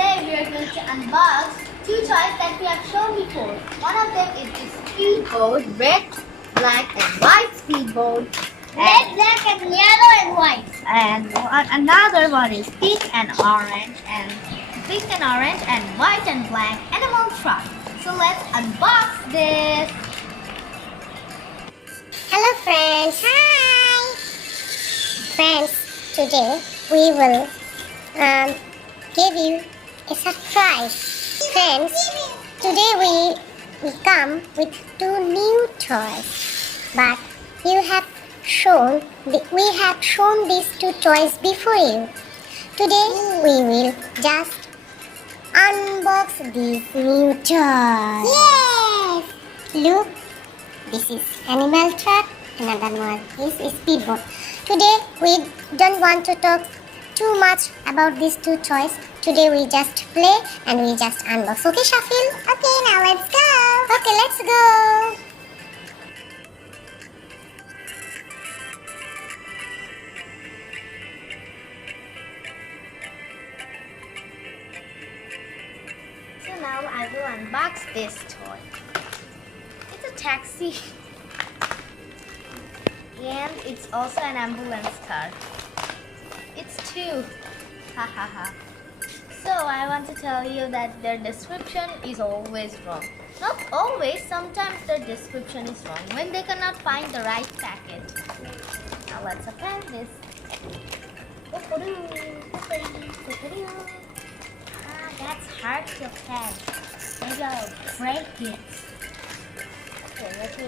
today we are going to unbox two toys that we have shown before. One of them is the speedboat, red, black and white speedboat. Red, black and yellow and white. And another one is pink and orange and white and black animal truck. So let's unbox this. Hello friends. Hi. Friends, today we will give you a surprise. Friends, today we come with two new toys. But we have shown these two toys before you. Today we will just unbox these new toys. Yes! Look, this is animal truck, another one is speedboat. Today we don't want to talk too much about these two toys. Today we just play and we just unbox. Okay, Shafil? Okay, now let's go. Okay, let's go. So now I will unbox this toy. It's a taxi. And it's also an ambulance car. It's two. Ha ha ha. So I want to tell you that their description is always wrong. Not always, sometimes their description is wrong when they cannot find the right packet. Now let's open this. That's hard to open. Maybe I'll break it. Okay, let me.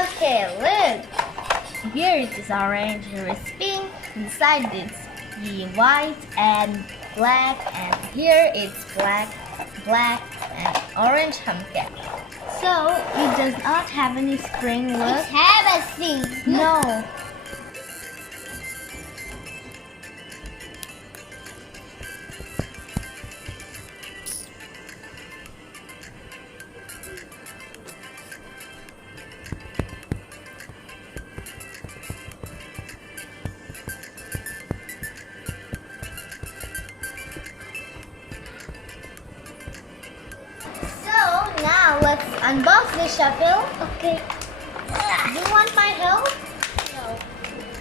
Okay, look. Here it is orange, here is pink. Inside it's the white and black, and here it's black and orange pumpkin. So it does not have any spring. Look. It have a thing. No. Now let's unbox this, Shafil. Okay. Do you want my help? No.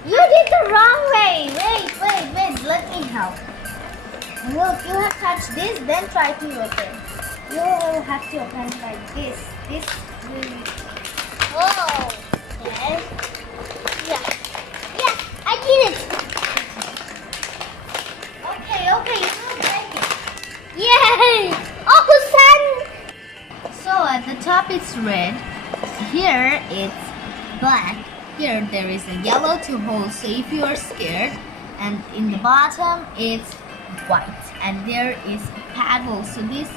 You did the wrong way. Wait. Let me help. Look, you have touched this, then try to open. You will have to open like this. This will. Oh. Yes. Yeah, I did it. Okay, you will break it. Yay! Oh, son! So at the top it's red. Here it's black. Here there is a yellow to hold, so if you are scared. And in the bottom it's white. And there is a paddle. So this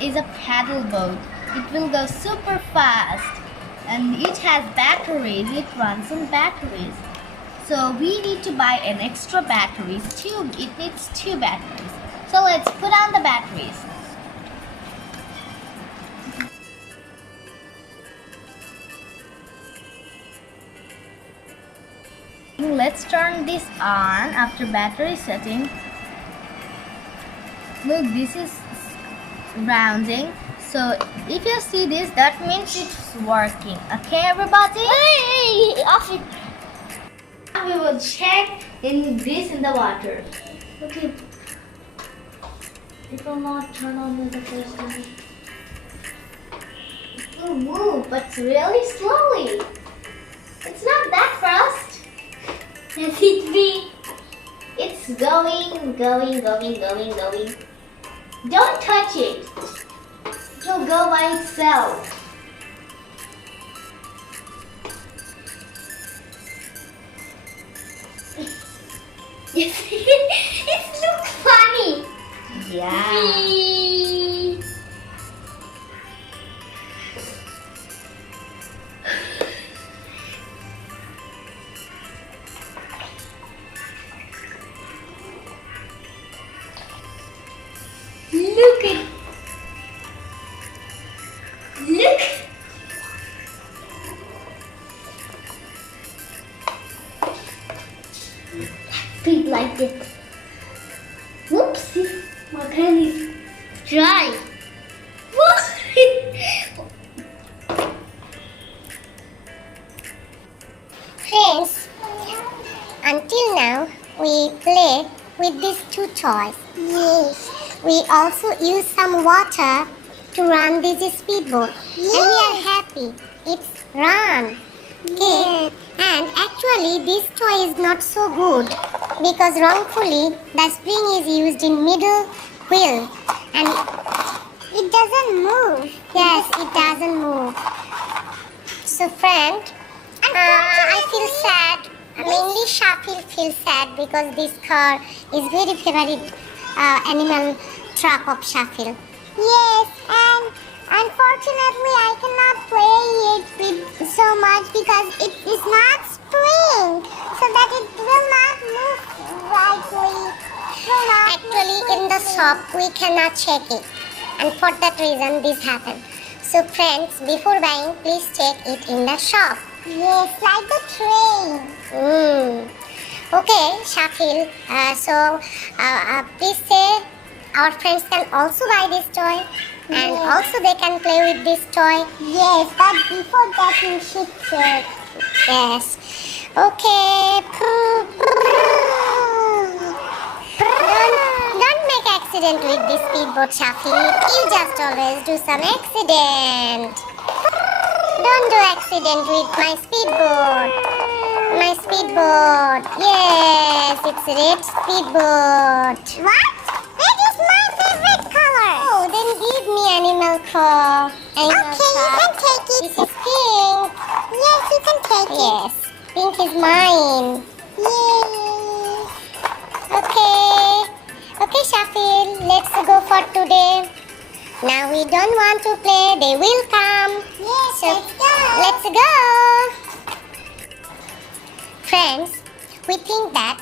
is a paddle boat. It will go super fast. And it has batteries. It runs on batteries. So we need to buy an extra batteries. It needs two batteries. So let's put on the batteries. Let's turn this on after battery setting. Look, this is rounding. So if you see this, that means it's working. Okay, everybody? Hey, off it. Now we will check this in the water. Okay. It will not turn on the first time. It will move, but really slowly. It's not that fast. Let it be. It's going. Don't touch it. It will go by itself. It looks funny. Yeah. Look at. Look. Speed like it. Whoopsie, my pen is dry. Friends, until now we play with these two toys. Yes. We also use some water to run this speedboat. Yes. And we are happy. It's run. Okay. And actually this toy is not so good because wrongfully the spring is used in middle wheel and it doesn't move. Yes, it doesn't move. So friend, I feel sad. Mainly Shafil feels sad because this car is very favorite animal truck of Shafil. Yes, and unfortunately I cannot play it with so much because it is not spring, so that it will not move rightly. Actually, in the shop we cannot check it, and for that reason this happened. So friends, before buying, please check it in the shop. Yes, like the train. Okay, Shafil. Please say our friends can also buy this toy, and also they can play with this toy. Yes, but before that you should check. Yes. Okay. Don't make accident with this speedboat, Shafil. You just always do some accident. Don't do accident with my speedboat. My speedboat. Yes, it's red speedboat. What? Red is my favorite color. Oh, then give me animal claw. Okay, you can take it. This is pink. Yes, you can take it. Yes, pink is mine. Yay. Okay. Okay, Shafil, let's go for today. Now we don't want to play, they will come. Yes, so let's go. Friends, we think that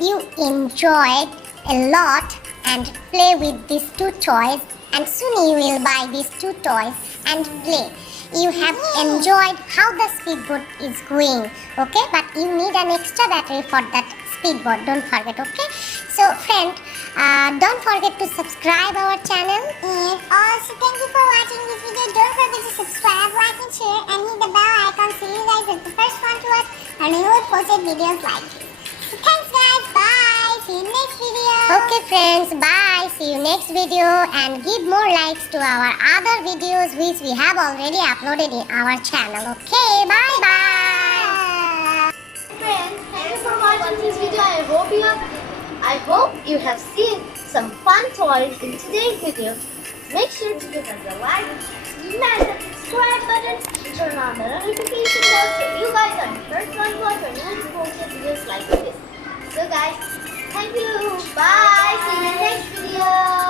you enjoyed a lot and play with these two toys, and soon you will buy these two toys and play. You have enjoyed how the speedboat is going, okay? But you need an extra battery for that speedboat, don't forget, okay? So friend, don't forget to subscribe our channel. And also thank you for watching this video. Don't forget to subscribe, like and share, and hit the bell icon so you guys are the first one to watch our new posted videos like this. So thanks guys, bye, see you next video. Okay friends, bye, see you next video, and give more likes to our other videos which we have already uploaded in our channel. Okay, bye bye. Friends, thank you for watching this video. I hope you have seen some fun toys in today's video. Make sure to give us a like, smash that subscribe button, and turn on the notification bell so you guys are the first one to watch our new posted videos like this. So guys, thank you. Bye. See you in the next video.